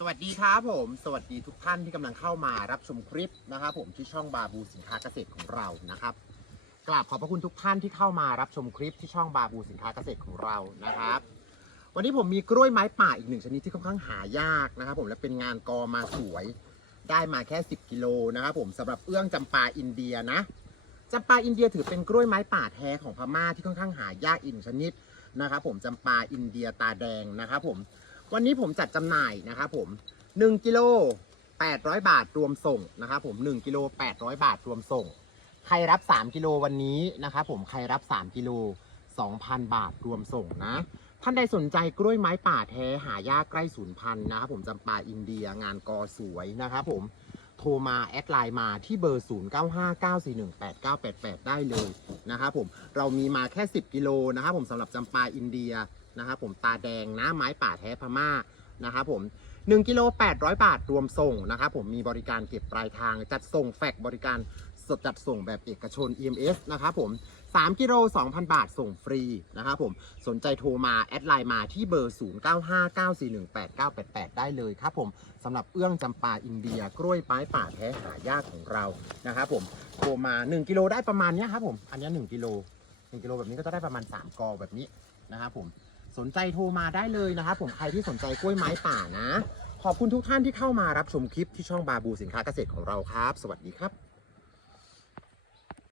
สวัสดีครับผม สวัสดีทุกท่านที่กำลังเข้ามารับชมคลิปนะครับผมที่ช่องบาบูสินค้าเกษตรของเรานะครับกราบขอบพระคุณทุกท่านที่เข้ามารับชมคลิปที่ช่องบาบูสินค้าเกษตรของเรานะครับ วันนี้ผมมีกล้วยไม้ป่าอีกหนึ่งชนิดที่ค่อนข้างหายากนะครับ ผมและเป็นงานกอมาสวย ได้มาแค่ 10กิโลนะครับผมสำหรับเอื้องจำปาอินเดียนะจำปาอินเดียถือเป็นกล้วยไม้ป่าแท้ของพม่าที่ค่อนข้างหายากอีกหนึ่งชนิดนะครับผมจำปาอินเดียตาแดงนะครับผม วันนี้ผมจัดจำหน่ายนะครับผม1กิโล800 บาทรวมส่งนะครับผม1กิโล800 บาทรวมส่ง ใครรับ 3กิโลวันนี้นะครับผมใครรับ 3กิโล2,000 บาทรวมส่งนะ ท่านใดสนใจกล้วยไม้ป่าแท้หายากใกล้สูญพันธุ์นะครับผมจำปาอินเดียงานกอสวยนะครับผมโทรมา แอดไลน์มาที่เบอร์ 0959418988 ได้เลยนะครับผมเรามีมาแค่ 10 กิโลนะครับผมสำหรับจำปาอินเดีย นะครับผมตาแดงนะไม้ป่าแท้พม่านะครับผม1กิโล800 บาทรวมส่งนะครับผมมีบริการเก็บปลายทางจัดส่งแฟกซ์บริการสดจัดส่งแบบเอกชน EMS นะครับผม3กิโล2,000 บาทส่งฟรีนะครับผมสนใจโทรมา แอดไลน์มาที่เบอร์ 0959418988 ได้เลยครับผมสำหรับเอื้องจำปาอินเดียกล้วยไม้ป่าแท้หายากของเรานะครับผมโทรมา 1 กิโลได้ประมาณนี้ครับผม อันนี้ 1 กิโล 1 กิโลแบบนี้ก็จะได้ประมาณ 3 กอแบบนี้นะครับผม สนใจโทรมาได้เลยนะครับผมใครที่สนใจกล้วยไม้ป่านะ ขอบคุณทุกท่านที่เข้ามารับชมคลิปที่ช่องบาบูสินค้าเกษตรของเราครับ สวัสดีครับ